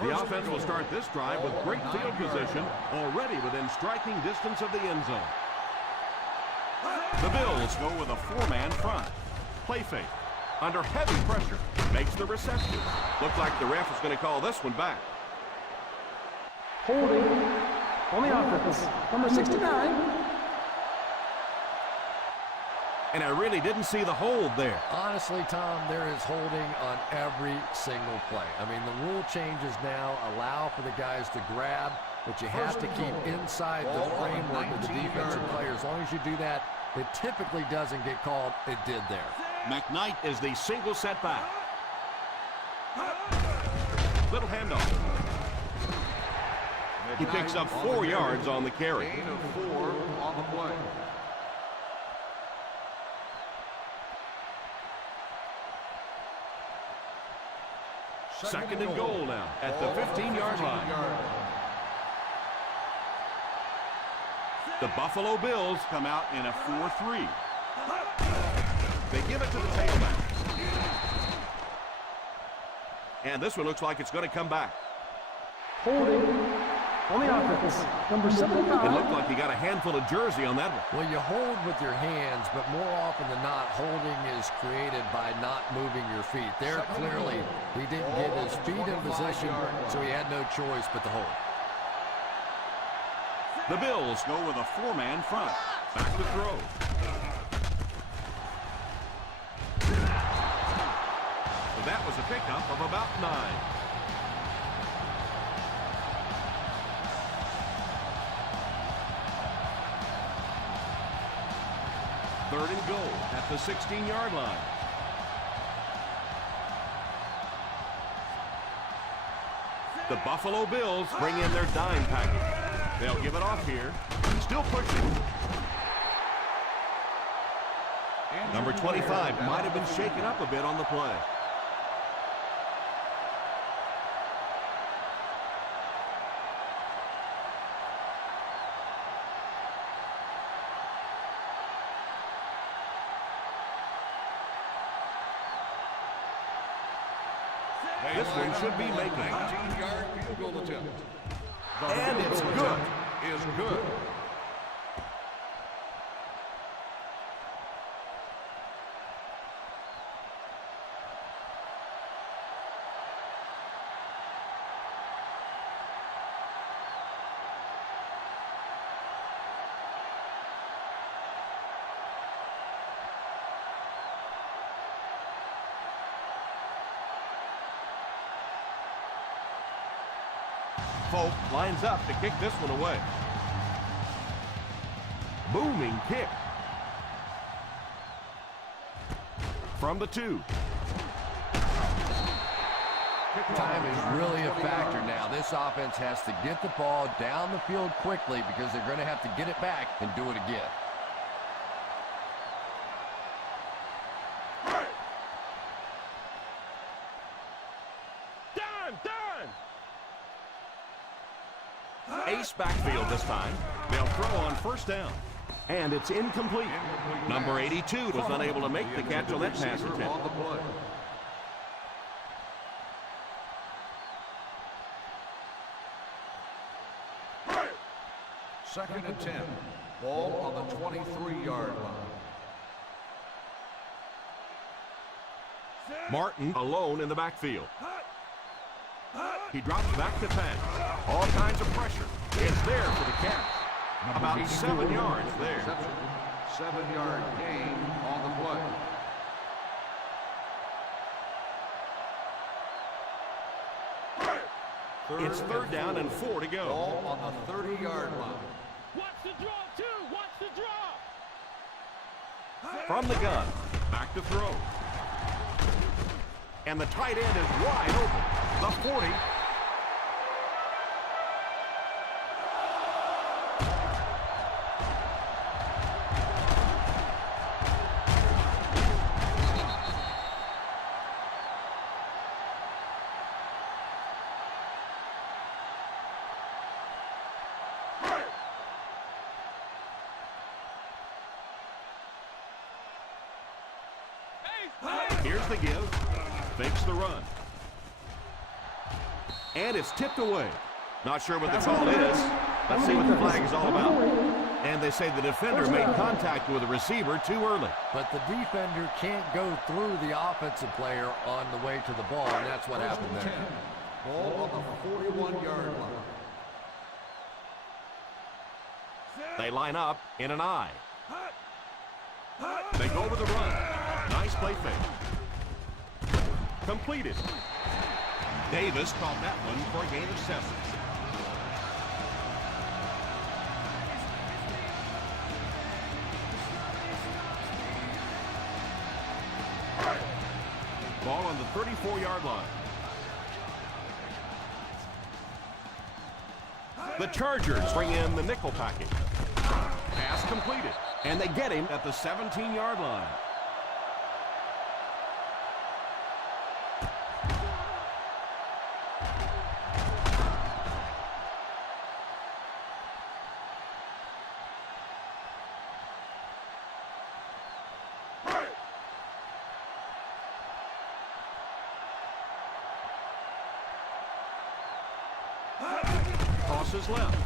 The offense will start this drive with great field position, already within striking distance of the end zone. The Bills go with a four-man front. Play fake. Under heavy pressure, makes the reception. Looks like the ref is going to call this one back. Holding on the offense. Number 69. And I really didn't see the hold there. Honestly, Tom, there is holding on every single play. I mean, the rule changes now allow for the guys to grab, but you have to keep inside the framework of the defensive player. As long as you do that, it typically doesn't get called. It did there. McKnight is the single setback. Little handoff. He picks up 4 yards on the carry. Gain of 4 on the play. Second and goal now at the 15-yard line. The Buffalo Bills come out in a 4-3. They give it to the tailback. And this one looks like it's going to come back. Holding on the offense. Number 75. It looked like he got a handful of jersey on that one. Well, you hold with your hands, but more often than not, holding is created by not moving your feet. There, clearly, he didn't get his feet in position, so he had no choice but to hold. The Bills go with a four-man front. Back to throw. So that was a pickup of about 9. Third and goal at the 16-yard line. The Buffalo Bills bring in their dime package. They'll give it off here. Still pushing. Number 25 might have been shaken up a bit on the play. This one should be making. 19-yard field goal attempt. And it's good. Is good. Folk lines up to kick this one away. Booming kick. From the 2. Time is really a factor now. This offense has to get the ball down the field quickly because they're going to have to get it back and do it again. Ace backfield this time. They'll throw on first down. And it's incomplete. Number 82 was unable to make the catch on that pass attempt. Second and 10. Ball on the 23-yard line. Martin alone in the backfield. He drops back to pass. All kinds of pressure. It's there for the catch. About 7 yards there. 7-yard gain on the play. It's third down and 4 to go. Ball on the 30-yard line. Watch the draw, too. Watch the draw. From the gun. Back to throw. And the tight end is wide open. The 40. Here's the give. Fakes the run. And it's tipped away. Not sure what the call is. Let's see what the flag is all about. And they say the defender made contact with the receiver too early. But the defender can't go through the offensive player on the way to the ball, and that's what happened there. Ball on the 41-yard line. They line up in an I. They go with the run. Nice play fake. Completed. Davis caught that one for a gain of 7. Ball on the 34-yard line. The Chargers bring in the nickel package. Pass completed. And they get him at the 17-yard line. Tosses left.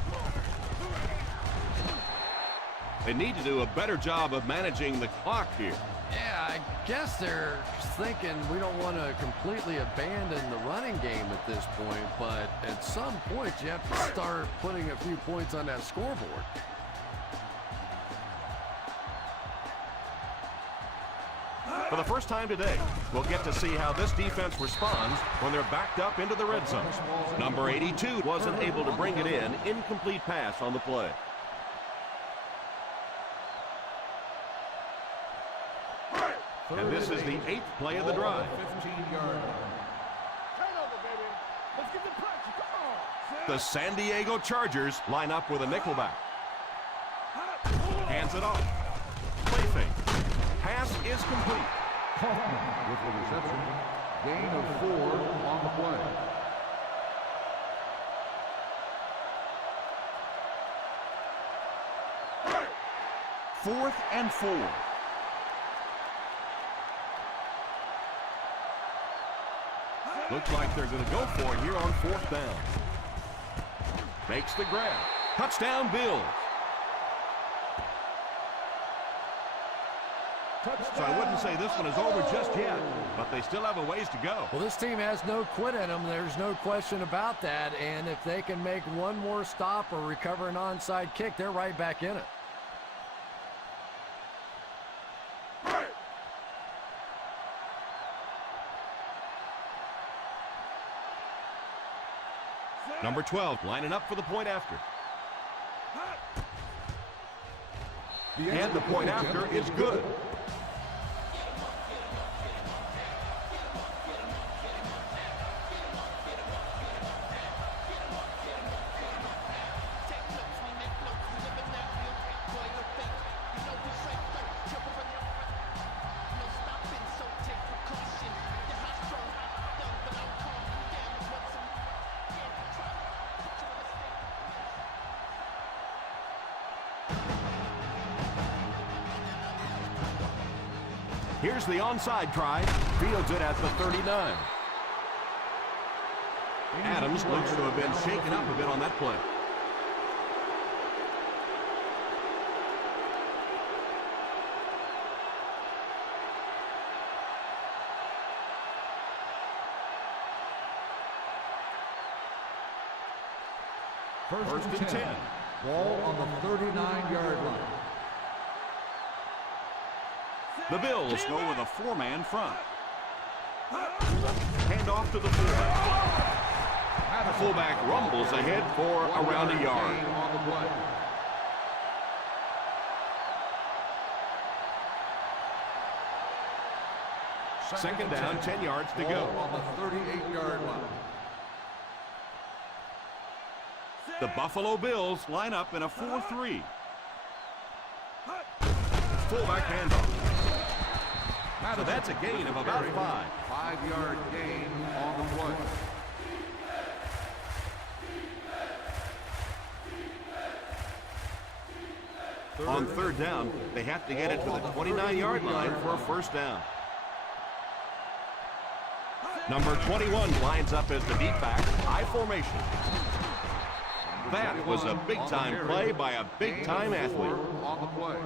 They need to do a better job of managing the clock here. Yeah, I guess they're thinking we don't want to completely abandon the running game at this point, but at some point you have to start putting a few points on that scoreboard. For the first time today, we'll get to see how this defense responds when they're backed up into the red zone. Number 82 wasn't able to bring it in. Incomplete pass on the play. And this is the 8th play of the drive. 15-yard line. Turnover, baby. Let's get the punch. Come on. The San Diego Chargers line up with a nickelback. Hands it off. Play fake. Pass is complete. Kaufman with the reception. Gain of 4 on the play. Fourth and 4. Looks like they're going to go for it here on 4th down. Makes the grab. Touchdown, Bills. So I wouldn't say this one is over just yet, but they still have a ways to go. Well, this team has no quit in them. There's no question about that. And if they can make one more stop or recover an onside kick, they're right back in it. Number 12 lining up for the point after. And the point after is good. Here's the onside try. Fields it at the 39. Adams looks to have been shaken up a bit on that play. First and 10. Ball on the 39-yard line. The Bills go with a 4-man front. Hand off to the fullback. The fullback rumbles ahead for around a yard. On the play. Second down, 10 yards to go. Ball on the 38-yard line. The Buffalo Bills line up in a 4-3. Fullback handoff. So that's a gain of about 5. 5-yard gain on the play. On third down, they have to get it to the 29-yard line for a first down. Number 21 lines up as the deep back, high formation. That was a big-time play by a big-time athlete. On the play.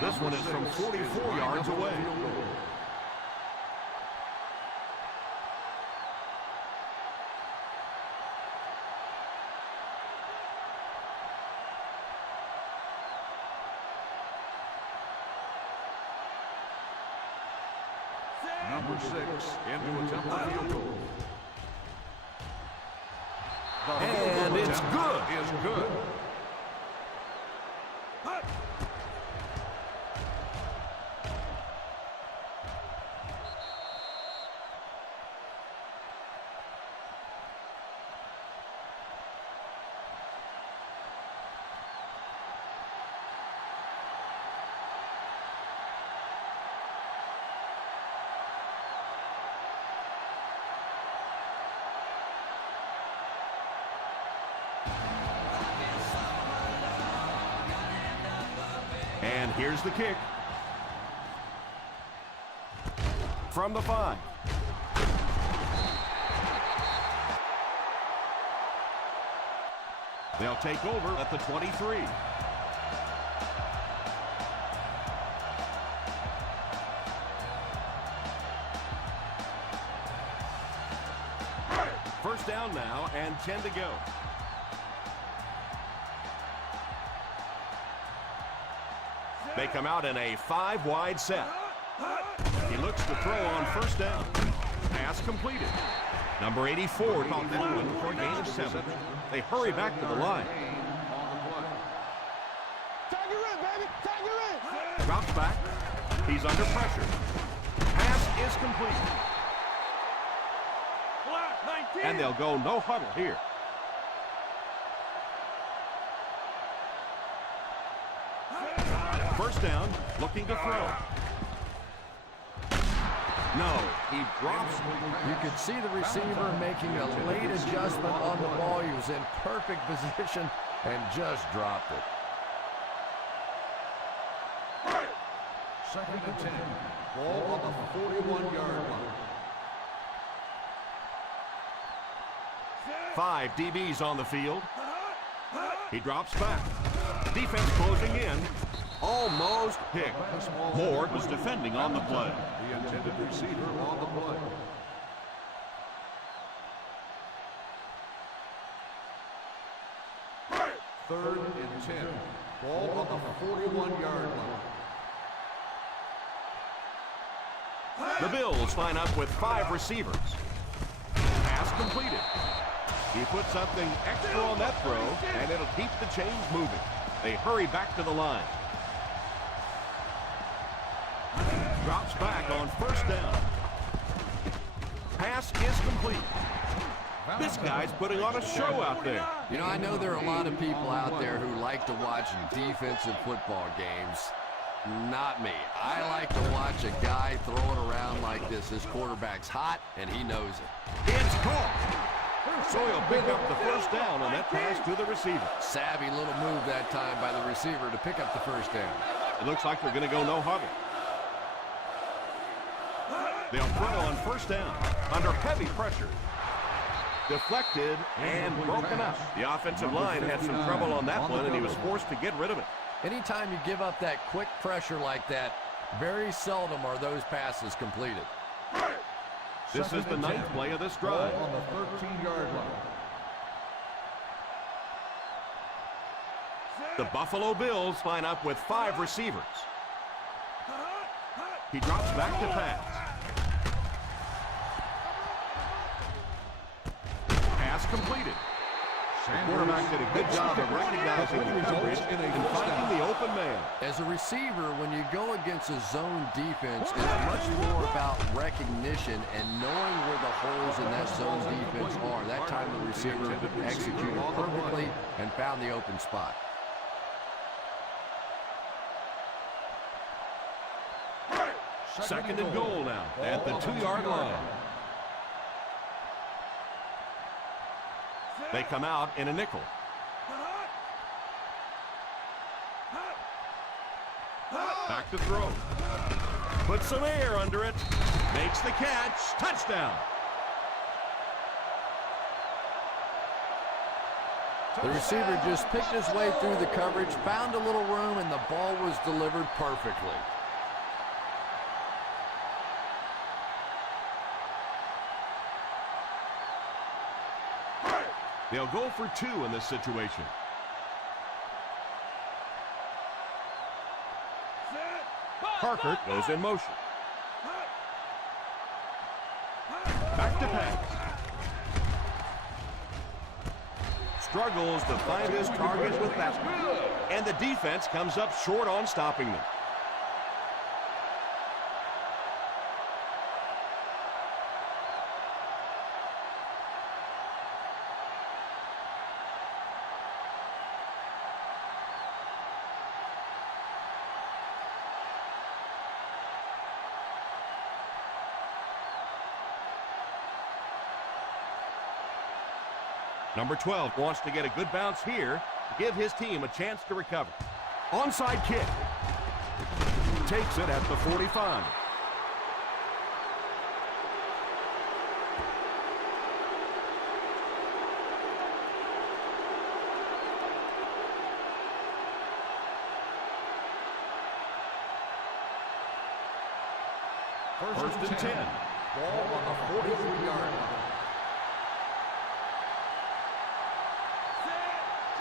This one is from 44 yards away. Number 6 into attempt the field goal. And it's good. Is good. And here's the kick. From the 5. They'll take over at the 23. First down now and 10 to go. They come out in a 5-wide set. He looks to throw on first down. Pass completed. Number 84 caught that one for a gain of 7. They hurry back to the line. Drops back. He's under pressure. Pass is complete. And they'll go no huddle here. First down, looking to throw. No, he drops. You could see the receiver making a late adjustment on the ball. He was in perfect position and just dropped it. Second and 10. Ball on the 41-yard line. 5 DBs on the field. He drops back. Defense closing in. Almost picked. Ward was defending on the play. The intended receiver on the play. Third and 10. Ball on the 41-yard line. The Bills line up with 5 receivers. Pass completed. He puts something extra on that throw, and it'll keep the chains moving. They hurry back to the line. Drops back on first down. Pass is complete. This guy's putting on a show out there. You know, I know there are a lot of people out there who like to watch defensive football games. Not me. I like to watch a guy throw it around like this. His quarterback's hot, and he knows it. It's caught. So he'll pick up the first down on that pass to the receiver. Savvy little move that time by the receiver to pick up the first down. It looks like they're going to go no huddle. They'll throw on first down under heavy pressure. Deflected and broken up. The offensive line had some trouble on that one, and he was forced to get rid of it. Anytime you give up that quick pressure like that, very seldom are those passes completed. This is the 9th play of this drive. On the 13-yard line. The Buffalo Bills line up with 5 receivers. He drops back to pass. Pass completed. quarterback did a good job of recognizing the coverage and finding the open man. As a receiver, when you go against a zone defense, it's much more about recognition and knowing where the holes in that zone defense are. That time the receiver executed perfectly and found the open spot. Second and goal now at the 2-yard line. They come out in a nickel. Back to throw. Put some air under it. Makes the catch. Touchdown. The receiver just picked his way through the coverage, found a little room, and the ball was delivered perfectly. They'll go for 2 in this situation. Harkert goes in motion. Back to pass. Struggles to find his target with that one. And the defense comes up short on stopping them. Number 12 wants to get a good bounce here to give his team a chance to recover. Onside kick. Takes it at the 45. First and 10. Ball on the 43-yard line.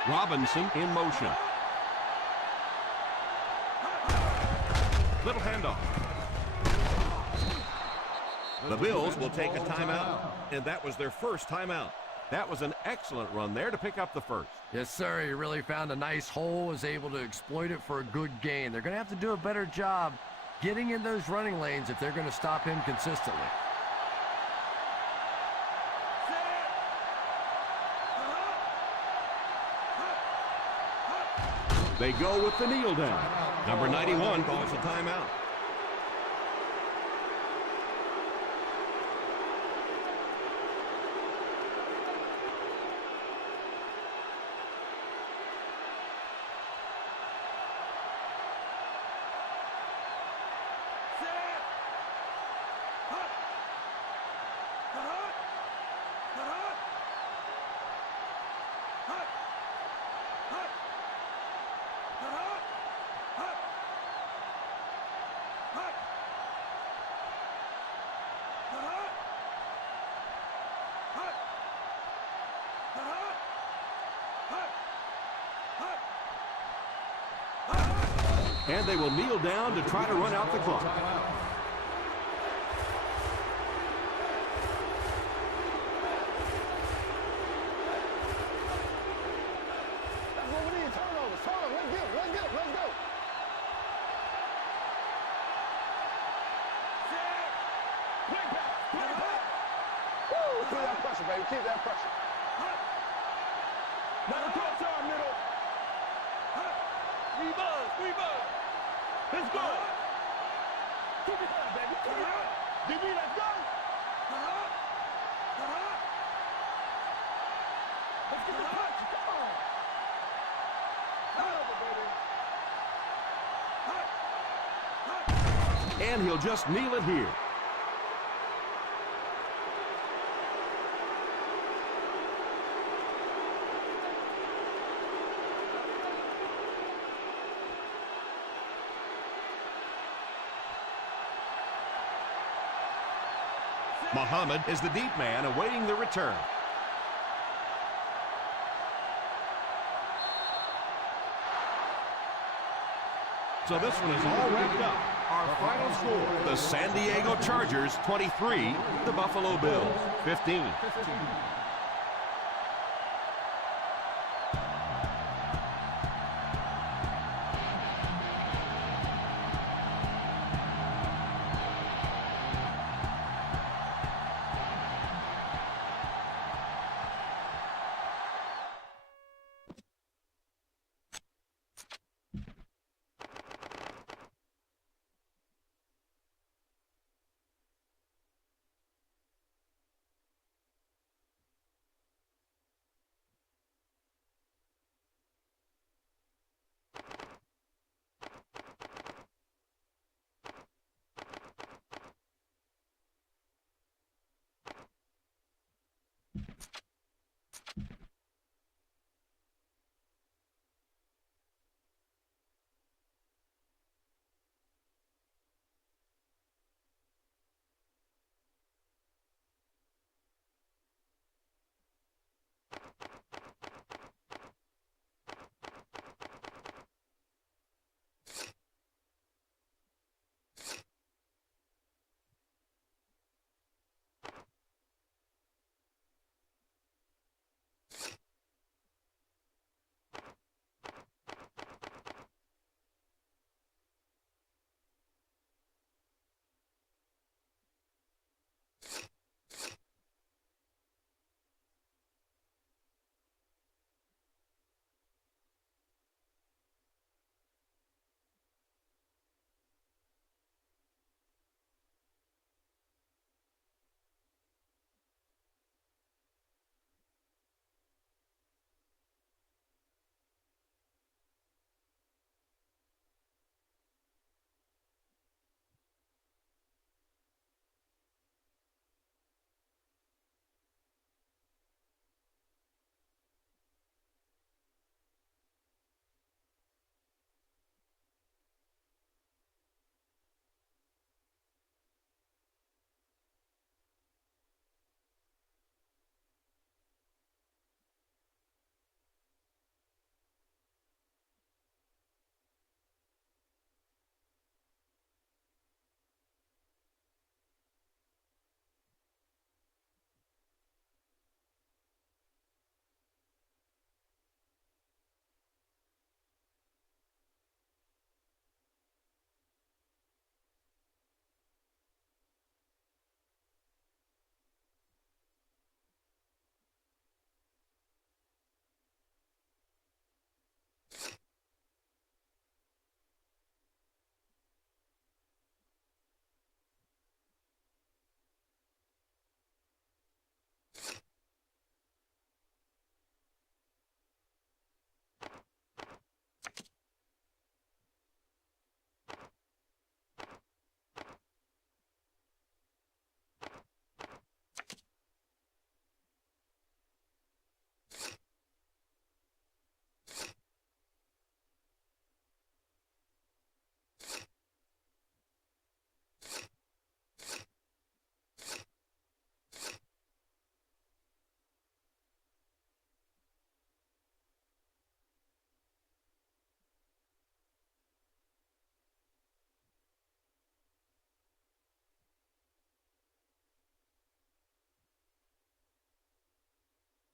Robinson in motion. Little handoff. The Bills will take a timeout, and that was their first timeout. That was an excellent run there to pick up the first. Yes, sir. He really found a nice hole, was able to exploit it for a good gain. They're going to have to do a better job getting in those running lanes if they're going to stop him consistently. They go with the kneel down. Number 91 calls a timeout. And they will kneel down to try to run out the clock. That's what we need. Turnovers. Let's go. Woo! Keep that pressure, baby. Keep that pressure. Now the cross arm, middle. We buzz. Let's go. Keep it up, baby. Keep it up. DB, let's go. Let's get the punch. Come on. Over, baby. And he'll just kneel it here. Muhammad is the deep man awaiting the return. So this one is all wrapped up. Our final score, the San Diego Chargers 23, the Buffalo Bills 15.